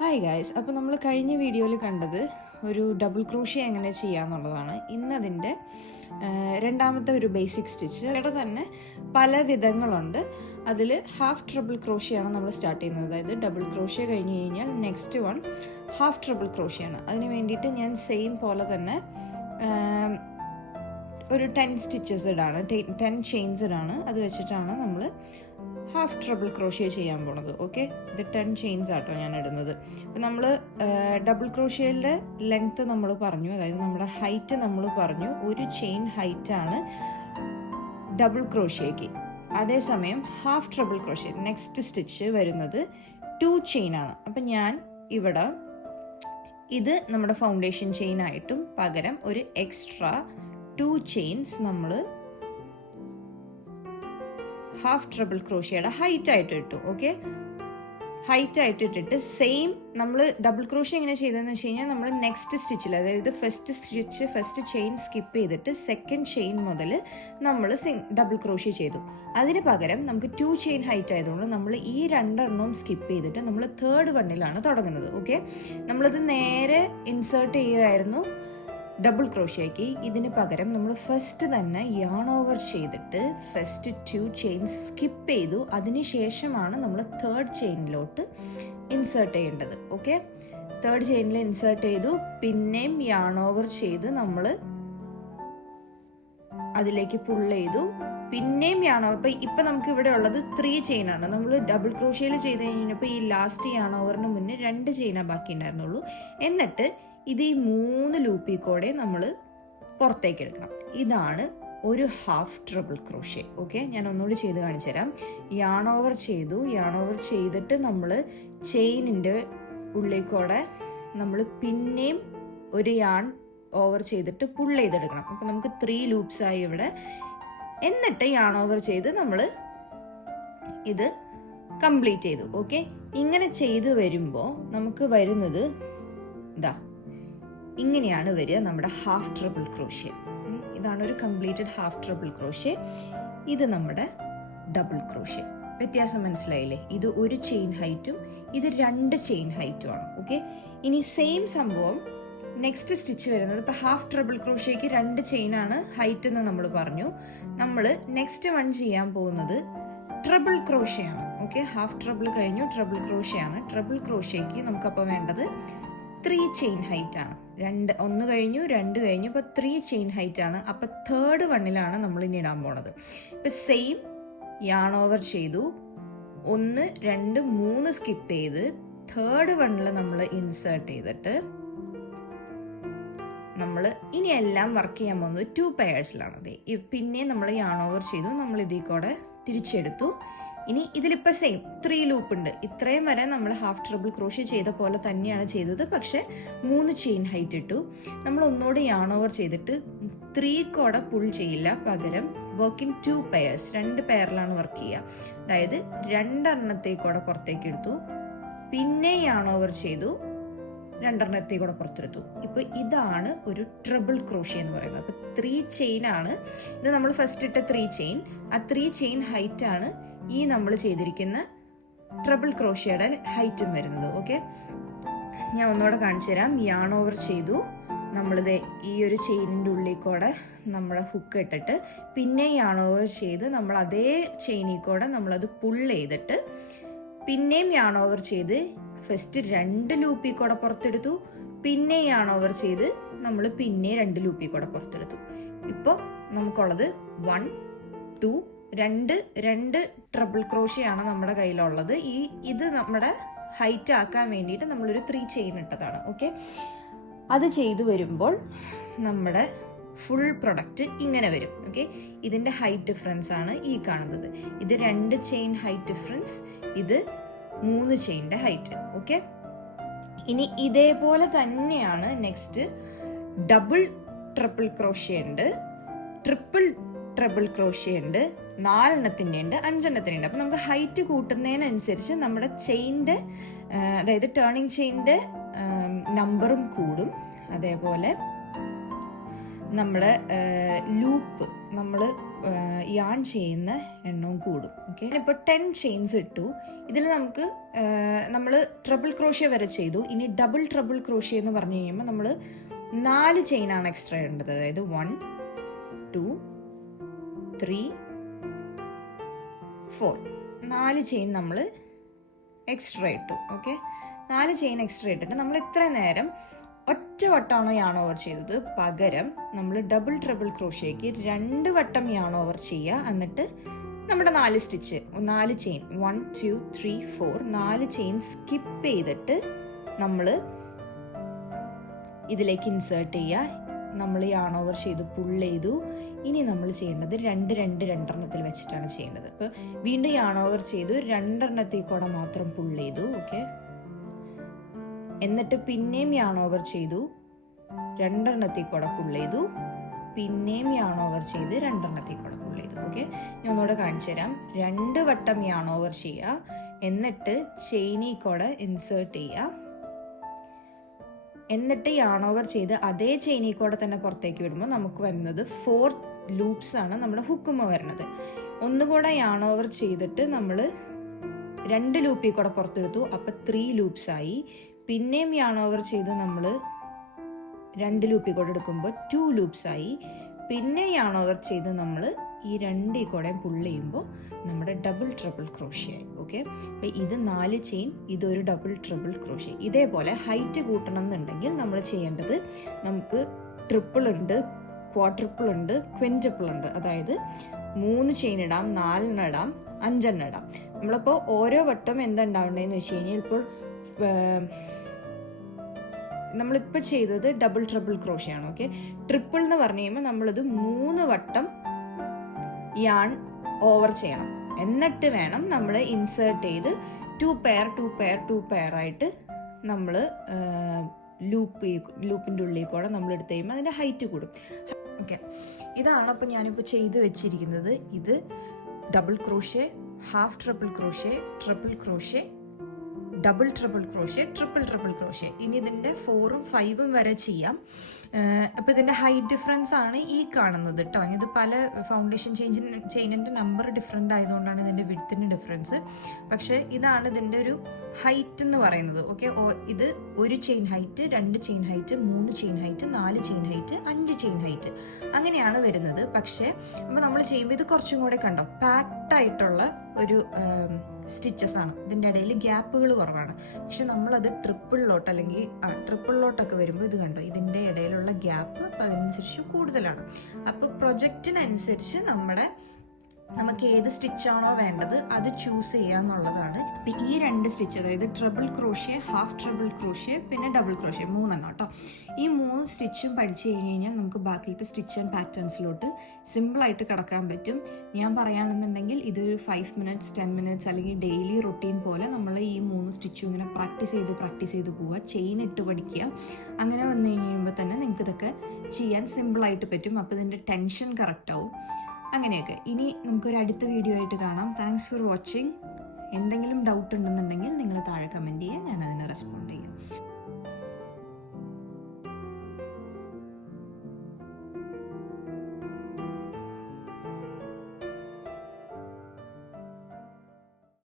Hi guys അപ്പോൾ നമ്മൾ കഴിഞ്ഞ വീഡിയോയിൽ കണ്ടത് ഒരു ഡബിൾ ക്രൂഷ്യ എങ്ങനെ ചെയ്യാന്നുള്ളതാണ്. ഇന്നതിന്റെ രണ്ടാമത്തെ ഒരു ബേസിക് സ്റ്റിച്ച് ഇവിടെ തന്നെ പല വിധങ്ങളുണ്ട്. അതിൽ ഹാഫ് ട്രിപ്പിൾ ക്രോഷിയാണ് നമ്മൾ സ്റ്റാർട്ട് ചെയ്യുന്നത്. അതായത് ഡബിൾ ക്രോഷ്യ കഴിഞ്ഞ് കഴിഞ്ഞാൽ നെക്സ്റ്റ് വൺ ഹാഫ് ട്രിപ്പിൾ ക്രോഷ്യയാണ് അതിന് വേണ്ടിയിട്ട് ഞാൻ സെയിം പോലെ തന്നെ ഒരു ടെൻ സ്റ്റിച്ചസ് ഇടാണ്. ടെൻ ചെയിൻസ് ഇടാണ്. അത് വെച്ചിട്ടാണ് നമ്മൾ ഹാഫ് ട്രബിൾ ക്രോഷ്യ ചെയ്യാൻ പോണത്. ഓക്കെ ഇത് ടെൻ ചെയിൻസ് ആട്ടോ ഞാൻ ഇടുന്നത്. അപ്പം നമ്മൾ ഡബിൾ ക്രോഷ്യയിലെ ലെങ്ത്ത് നമ്മൾ പറഞ്ഞു. അതായത് നമ്മുടെ ഹൈറ്റ് നമ്മൾ പറഞ്ഞു. ഒരു ചെയിൻ ഹൈറ്റാണ് ഡബിൾ ക്രോഷ്യയ്ക്ക് അതേസമയം half treble crochet next stitch വരുന്നത് ടു ചെയിൻ ആണ്. അപ്പം ഞാൻ ഇവിടെ ഇത് നമ്മുടെ ഫൗണ്ടേഷൻ ചെയിൻ ആയിട്ടും പകരം ഒരു എക്സ്ട്രാ ടു ചെയിൻസ് നമ്മൾ ഹാഫ് ട്രിപ്പിൾ ക്രോഷ്യയുടെ ഹൈറ്റ് ആയിട്ട് ഇട്ടു ഓക്കെ ഹൈറ്റ് ആയിട്ട് ഇട്ടിട്ട് സെയിം നമ്മൾ ഡബിൾ ക്രോഷ്യ എങ്ങനെ ചെയ്തതെന്ന് വെച്ച് കഴിഞ്ഞാൽ നമ്മൾ നെക്സ്റ്റ് സ്റ്റിച്ചിൽ അതായത് first stitch first chain skip ചെയ്തിട്ട് സെക്കൻഡ് ചെയിൻ മുതൽ നമ്മൾ ഡബിൾ ക്രോഷ്യ ചെയ്തു. അതിന് പകരം നമുക്ക് ടു ചെയിൻ ഹൈറ്റ് ആയതുകൊണ്ട് നമ്മൾ ഈ രണ്ടെണ്ണവും സ്കിപ്പ് ചെയ്തിട്ട് നമ്മൾ തേർഡ് വണ്ണിലാണ് തുടങ്ങുന്നത് ഓക്കെ നമ്മളിത് നേരെ ഇൻസേർട്ട് ചെയ്യുമായിരുന്നു ഡബിൾ ക്രോഷ്യയ്ക്ക് ഇതിന് പകരം നമ്മൾ ഫസ്റ്റ് തന്നെ യാൺ ഓവർ ചെയ്തിട്ട് ഫസ്റ്റ് ടു ചെയിൻസ് സ്കിപ്പ് ചെയ്തു. അതിനുശേഷമാണ് നമ്മൾ തേർഡ് ചെയിനിലോട്ട് ഇൻസേർട്ട് ചെയ്യേണ്ടത്. ഓക്കെ തേർഡ് ചെയിനിൽ ഇൻസേർട്ട് ചെയ്തു. പിന്നെയും യാൺ ഓവർ ചെയ്ത് നമ്മൾ അതിലേക്ക് പുൾ ചെയ്തു. പിന്നെയും യാണോ ഇപ്പം ഇപ്പം നമുക്ക് ഇവിടെ ഉള്ളത് ത്രീ ചെയിൻ ആണ്. നമ്മൾ ഡബിൾ ക്രോഷ്യയിൽ ചെയ്ത് കഴിഞ്ഞപ്പോൾ ഈ ലാസ്റ്റ് യാൺ ഓവറിന് മുന്നേ രണ്ട് ചെയിനാണ് ബാക്കി ഉണ്ടായിരുന്നുള്ളൂ എന്നിട്ട് ഇത് ഈ മൂന്ന് ലൂപ്പിൽ കൂടെ നമ്മൾ പുറത്തേക്ക് എടുക്കണം. ഇതാണ് ഒരു ഹാഫ് ട്രിപ്പിൾ ക്രോഷ്യ ഓക്കെ ഞാൻ ഒന്നുകൂടി ചെയ്ത് കാണിച്ചു തരാം. യാൺ ഓവർ ചെയ്തു. യാൺ ഓവർ ചെയ്തിട്ട് നമ്മൾ ചെയിനിന്റെ ഉള്ളിൽ കൂടെ നമ്മൾ പിന്നെയും ഒരു യാൺ ഓവർ ചെയ്തിട്ട് പുൾ ചെയ്തെടുക്കണം. അപ്പം നമുക്ക് ത്രീ ലൂപ്സായി ഇവിടെ. എന്നിട്ട് യാൺ ഓവർ ചെയ്ത് നമ്മൾ ഇത് കംപ്ലീറ്റ് ചെയ്തു. ഓക്കെ ഇങ്ങനെ ചെയ്തു വരുമ്പോൾ നമുക്ക് വരുന്നത് ഇതാ ഇങ്ങനെയാണ് വരിക നമ്മുടെ ഹാഫ് ട്രിപ്പിൾ ക്രോഷ്യ ഇതാണ് ഒരു കംപ്ലീറ്റഡ് ഹാഫ് ട്രിപ്പിൾ ക്രോഷ്യ ഇത് നമ്മുടെ ഡബിൾ ക്രോഷ്യ വ്യത്യാസം മനസ്സിലായില്ലേ? ഇത് ഒരു ചെയിൻ ഹൈറ്റും ഇത് രണ്ട് ചെയിൻ ഹൈറ്റും ആണ്. ഓക്കെ ഇനി സെയിം സംഭവം നെക്സ്റ്റ് സ്റ്റിച്ച് വരുന്നത് ഇപ്പൊ ഹാഫ് ട്രിപ്പിൾ ക്രോഷ്യക്ക് രണ്ട് ചെയിൻ ആണ് ഹൈറ്റ് എന്ന് നമ്മൾ പറഞ്ഞു. നമ്മൾ നെക്സ്റ്റ് വൺ ചെയ്യാൻ പോകുന്നത് ട്രിപ്പിൾ ക്രോഷ്യയാണ് ഓക്കെ ഹാഫ് ട്രിപ്പിൾ കഴിഞ്ഞു ട്രിപ്പിൾ ക്രോഷ്യയാണ് ട്രിപ്പിൾ ക്രോഷ്യക്ക് നമുക്കപ്പോൾ വേണ്ടത് ത്രീ ചെയിൻ ഹൈറ്റ് ആണ്. രണ്ട് ഒന്ന് കഴിഞ്ഞു രണ്ട് കഴിഞ്ഞു ഇപ്പോൾ ത്രീ ചെയിൻ ഹൈറ്റ് ആണ്. അപ്പോൾ തേർഡ് വണ്ണിലാണ് നമ്മൾ ഇനി ഇടാൻ പോണത്. ഇപ്പം സെയിം യാൺ ഓവർ ചെയ്തു. ഒന്ന് രണ്ട് മൂന്ന് സ്കിപ്പ് ചെയ്ത് തേർഡ് വണ്ണിൽ നമ്മൾ ഇൻസേർട്ട് ചെയ്തിട്ട് നമ്മൾ ഇനി എല്ലാം വർക്ക് ചെയ്യാൻ പോകുന്നത് ടു പെയേഴ്സിലാണ് പിന്നെ നമ്മൾ യാൺ ഓവർ ചെയ്തു. നമ്മൾ ഇതിൽ കൂടെ തിരിച്ചെടുത്തു. ഇനി ഇതിലിപ്പോൾ സെയിം ത്രീ ലൂപ്പ് ഉണ്ട്. ഇത്രയും വരെ നമ്മൾ ഹാഫ് ട്രിപ്പിൾ ക്രോഷ്യ ചെയ്ത പോലെ തന്നെയാണ് ചെയ്തത്. പക്ഷെ മൂന്ന് ചെയിൻ ഹൈറ്റ് ഇട്ടു. നമ്മൾ ഒന്നുകൂടെ യാൺ ഓവർ ചെയ്തിട്ട് ത്രീ കൂടെ പുൾ ചെയ്യില്ല. പകരം വർക്കിംഗ് ടു പെയർസ് രണ്ട് പെയറിലാണ് വർക്ക് ചെയ്യുക. അതായത് രണ്ടെണ്ണത്തേക്കൂടെ പുറത്തേക്ക് എടുത്തു. പിന്നെ യാൺ ഓവർ ചെയ്തു. രണ്ടെണ്ണത്തെ കൂടെ പുറത്തെടുത്തു. ഇപ്പൊ ഇതാണ് ഒരു ട്രിബിൾ ക്രോഷ്യ എന്ന് പറയുന്നത്. അപ്പൊ ത്രീ ചെയിൻ ആണ്. ഇത് നമ്മൾ ഫസ്റ്റ് ഇട്ട ത്രീ ചെയിൻ ആ ത്രീ ചെയിൻ ഹൈറ്റ് ആണ് ഈ നമ്മൾ ചെയ്തിരിക്കുന്ന ട്രിപ്പിൾ ക്രോഷ്യയുടെ ഹൈറ്റും വരുന്നത് ഓക്കെ? ഞാൻ ഒന്നുകൂടെ കാണിച്ചു തരാം. യാൺ ഓവർ ചെയ്തു. നമ്മളിത് ഈ ഒരു ചെയിനിന്റെ ഉള്ളിൽ കൂടെ നമ്മൾ ഹുക്ക് ഇട്ടിട്ട് പിന്നെ യാൺ ഓവർ ചെയ്ത് നമ്മൾ അതേ ചെയിനിൽ കൂടെ നമ്മളത് പുൾ ചെയ്തിട്ട് പിന്നെയും യാൺ ഓവർ ചെയ്ത് ഫസ്റ്റ് രണ്ട് ലൂപ്പിൽ കൂടെ പുറത്തെടുത്തു. പിന്നെ യാൺ ഓവർ ചെയ്ത് നമ്മൾ പിന്നെ രണ്ട് ലൂപ്പിൽ കൂടെ പുറത്തെടുത്തു. ഇപ്പോൾ നമുക്കുള്ളത് വൺ ടു രണ്ട് രണ്ട് ട്രബിൾ ക്രോഷിയാണ് നമ്മുടെ കയ്യിലുള്ളത്. ഈ ഇത് നമ്മുടെ ഹൈറ്റ് ആക്കാൻ വേണ്ടിയിട്ട് നമ്മളൊരു ത്രീ ചെയിൻ ഇട്ടതാണ് ഓക്കെ അത് ചെയ്തു വരുമ്പോൾ നമ്മുടെ ഫുൾ പ്രൊഡക്റ്റ് ഇങ്ങനെ വരും ഓക്കെ ഇതിന്റെ ഹൈറ്റ് ഡിഫറൻസ് ആണ് ഈ കാണുന്നത്. ഇത് രണ്ട് ചെയിൻ ഹൈറ്റ് ഡിഫറൻസ് ഇത് മൂന്ന് ചെയിന്റെ ഹൈറ്റ് ഓക്കെ ഇനി ഇതേപോലെ തന്നെയാണ് നെക്സ്റ്റ് ഡബിൾ ട്രിപ്പിൾ ക്രോഷ്യ ഉണ്ട് ട്രിപ്പിൾ ട്രിപ്പിൾ ക്രോഷ്യ ഉണ്ട് നാലെണ്ണത്തിന്റെ ഉണ്ട് അഞ്ചെണ്ണത്തിന്റെ ഉണ്ട് അപ്പം നമുക്ക് ഹൈറ്റ് കൂട്ടുന്നതിനനുസരിച്ച് നമ്മുടെ ചെയിന്റെ അതായത് ടേണിങ് ചെയിന്റെ നമ്പറും കൂടും. അതേപോലെ നമ്മുടെ ലൂപ്പ് നമ്മൾ യാൺ ചെയ്യുന്ന എണ്ണവും കൂടും. ഓക്കെ ഇപ്പോൾ ടെൻ ചെയിൻസ് ഇട്ടു. ഇതിൽ നമുക്ക് നമ്മൾ ട്രബിൾ ക്രോഷ്യ വരെ ചെയ്തു. ഇനി ഡബിൾ ട്രബിൾ ക്രോഷ്യ എന്ന് പറഞ്ഞു കഴിയുമ്പോൾ നമ്മൾ നാല് ചെയിനാണ് എക്സ്ട്രാ ഇടേണ്ടത്. അതായത് വൺ ടു ത്രീ ഫോർ നാല് ചെയിൻ നമ്മൾ എക്സ്ട്രാ ഇട്ടു ഓക്കെ നാല് ചെയിൻ എക്സ്ട്രാ ഇട്ടിട്ട് നമ്മൾ ഇത്ര നേരം ഒറ്റ വട്ടമാണോ യാൺ ഓവർ ചെയ്തത്? പകരം നമ്മൾ ഡബിൾ ട്രിപ്പിൾ ക്രോഷ്യയ്ക്ക് രണ്ട് വട്ടം യാൺ ഓവർ ചെയ്യുക എന്നിട്ട് നമ്മുടെ നാല് സ്റ്റിച്ച് നാല് chain one two three four നാല് ചെയിൻ സ്കിപ്പ് ചെയ്തിട്ട് നമ്മൾ ഇതിലേക്ക് ഇൻസേർട്ട് ചെയ്യുക നമ്മൾ ഈ ആൺ ഓവർ ചെയ്ത് പുൾ ചെയ്തു. ഇനി നമ്മൾ ചെയ്യേണ്ടത് രണ്ട് രണ്ട് രണ്ടെണ്ണത്തിൽ വെച്ചിട്ടാണ് ചെയ്യേണ്ടത്. അപ്പോൾ വീണ്ടും ഈ ആൺ ഓവർ ചെയ്തു രണ്ടെണ്ണത്തിൽ കൂടെ മാത്രം പുൾ ചെയ്തു ഓക്കെ എന്നിട്ട് പിന്നെയും യാൺ ഓവർ ചെയ്തു രണ്ടെണ്ണത്തിൽ കൂടെ പുൾ ചെയ്തു. പിന്നെയും യാൺ ഓവർ ചെയ്ത് രണ്ടെണ്ണത്തിൽ കൂടെ പുൾ ചെയ്തു ഓക്കെ ഞാൻ ഒന്നുകൂടെ കാണിച്ചു തരാം. രണ്ട് വട്ടം യാൺ ഓവർ ചെയ്യുക. എന്നിട്ട് ചെയിനിൽ കൂടെ ഇൻസേർട്ട് ചെയ്യുക. എന്നിട്ട് യാൺ ഓവർ ചെയ്ത് അതേ ചെയിനി കൂടെ തന്നെ പുറത്തേക്ക് വിടുമ്പോൾ നമുക്ക് വരുന്നത് ഫോർ ലൂപ്സ് ആണ് നമ്മുടെ ഹുക്കുമ വരുന്നത്. ഒന്നുകൂടെ യാൺ ഓവർ ചെയ്തിട്ട് നമ്മൾ രണ്ട് ലൂപ്പിൽ കൂടെ പുറത്തെടുത്തു. അപ്പോൾ ത്രീ ലൂപ്സ് ആയി. പിന്നെയും യാൺ ഓവർ ചെയ്ത് നമ്മൾ രണ്ട് ലൂപ്പിൽ കൂടെ എടുക്കുമ്പോൾ ടു ലൂപ്സ് ആയി. പിന്നെ യാൺ ഓവർ ചെയ്ത് നമ്മൾ ഈ രണ്ടിൽ കൂടെ പുള്ള് ചെയ്യുമ്പോൾ നമ്മുടെ ഡബിൾ ട്രിപ്പിൾ ക്രോഷ്യായി ഓക്കെ അപ്പോൾ ഇത് നാല് ചെയിൻ ഇതൊരു ഡബിൾ ട്രിപ്പിൾ ക്രോഷ്യ ഇതേപോലെ ഹൈറ്റ് കൂട്ടണം എന്നുണ്ടെങ്കിൽ നമ്മൾ ചെയ്യേണ്ടത് നമുക്ക് ട്രിപ്പിൾ ഉണ്ട് ക്വാട്രിപ്പിൾ ഉണ്ട് ക്വിന്റിപ്പിൾ ഉണ്ട്. അതായത് മൂന്ന് ചെയിൻ ഇടാം നാലെണ്ണം ഇടാം അഞ്ചെണ്ണം ഇടാം. നമ്മളിപ്പോൾ ഓരോ വട്ടം എന്താ ഉണ്ടാവേണ്ടതെന്ന് വെച്ച് കഴിഞ്ഞാൽ ഇപ്പോൾ നമ്മളിപ്പോൾ ചെയ്തത് ഡബിൾ ട്രിപ്പിൾ ക്രോഷയാണ് ഓക്കെ ട്രിപ്പിൾ എന്ന് പറഞ്ഞു കഴിയുമ്പോൾ നമ്മളിത് മൂന്ന് വട്ടം യാൺ ഓവർ ചെയ്യണം. എന്നിട്ട് വേണം നമ്മൾ ഇൻസേർട്ട് ചെയ്ത് two pair two pair two pair ആയിട്ട് നമ്മൾ ലൂപ്പ് ലൂപ്പിന്റെ ഉള്ളിൽ കൂടെ നമ്മൾ എടുത്തു കഴിയുമ്പോൾ അതിന്റെ ഹൈറ്റ് കൂടും. ഓക്കെ ഇതാണ് അപ്പോൾ ഞാനിപ്പോൾ ചെയ്ത് വെച്ചിരിക്കുന്നത്. ഇത് double crochet half triple crochet triple crochet double triple crochet triple triple crochet ഇനി ഇതിന്റെ ഫോറും ഫൈവും വരെ ചെയ്യാം. അപ്പോൾ ഇതിന്റെ ഹൈറ്റ് ഡിഫറൻസ് ആണ് ഈ കാണുന്നത് കേട്ടോ ഇത് പല ഫൗണ്ടേഷൻ ചെയിൻ ചെയിനിന്റെ നമ്പർ ഡിഫറെന്റ് ആയതുകൊണ്ടാണ് ഇതിന്റെ വിഡ്ത്തിന് ഡിഫറൻസ് പക്ഷേ ഇതാണ് ഇതിന്റെ ഒരു ഹൈറ്റ് എന്ന് പറയുന്നത്. ഓക്കെ ഇത് ഒരു ചെയിൻ ഹൈറ്റ് രണ്ട് ചെയിൻ ഹൈറ്റ് മൂന്ന് ചെയിൻ ഹൈറ്റ് നാല് ചെയിൻ ഹൈറ്റ് അഞ്ച് ചെയിൻ ഹൈറ്റ് അങ്ങനെയാണ് വരുന്നത്. പക്ഷേ അപ്പോൾ നമ്മൾ ചെയ്യുമ്പോൾ ഇത് കുറച്ചും കൂടെ കണ്ടോ? പാക്ഡ് ആയിട്ടുള്ള ഒരു സ്റ്റിച്ചസ് ആണ്. ഇതിന്റെ ഇടയിൽ ഗ്യാപ്പുകൾ കുറവാണ്. പക്ഷെ നമ്മളത് ട്രിപ്പിളിലോട്ട് അല്ലെങ്കിൽ ട്രിപ്പിളിലോട്ടൊക്കെ വരുമ്പോൾ ഇത് കണ്ടോ? ഇതിന്റെ ഇടയിലുള്ള ഗ്യാപ്പ് അതിനനുസരിച്ച് കൂടുതലാണ്. അപ്പോൾ പ്രൊജക്റ്റിനനുസരിച്ച് നമ്മുടെ നമുക്ക് ഏത് സ്റ്റിച്ചാണോ വേണ്ടത് അത് ചൂസ് ചെയ്യുക എന്നുള്ളതാണ് ഈ രണ്ട് സ്റ്റിച്ച് അതായത് triple crochet half triple crochet പിന്നെ ഡബിൾ ക്രോഷ്യ മൂന്നെണ്ണം കേട്ടോ ഈ മൂന്ന് സ്റ്റിച്ചും പഠിച്ചു കഴിഞ്ഞ് കഴിഞ്ഞാൽ നമുക്ക് ബാക്കിലത്തെ സ്റ്റിച്ച് ആൻഡ് പാറ്റേൺസിലോട്ട് സിമ്പിളായിട്ട് കിടക്കാൻ പറ്റും. ഞാൻ പറയുകയാണെന്നുണ്ടെങ്കിൽ ഇതൊരു ഫൈവ് മിനിറ്റ്സ് ടെൻ മിനിറ്റ്സ് അല്ലെങ്കിൽ ഡെയിലി റൊട്ടീൻ പോലെ നമ്മൾ ഈ മൂന്ന് സ്റ്റിച്ചും ഇങ്ങനെ പ്രാക്ടീസ് ചെയ്ത് പ്രാക്ടീസ് ചെയ്ത് പോവുക ചെയിൻ ഇട്ട് പഠിക്കുക. അങ്ങനെ വന്നു കഴിയുമ്പോൾ തന്നെ നിങ്ങൾക്ക് ഇതൊക്കെ ചെയ്യാൻ സിമ്പിളായിട്ട് പറ്റും. അപ്പോൾ ഇതിന്റെ ടെൻഷൻ കറക്റ്റ് ആവും അങ്ങനെയൊക്കെ. ഇനി നമുക്കൊരു അടുത്ത വീഡിയോ ആയിട്ട് കാണാം. താങ്ക്സ് ഫോർ വാച്ചിങ് എന്തെങ്കിലും ഡൗട്ട് ഉണ്ടെന്നുണ്ടെങ്കിൽ നിങ്ങൾ താഴെ കമന്റ് ചെയ്യുക. ഞാൻ അതിന് റെസ്പോണ്ട് ചെയ്യാം.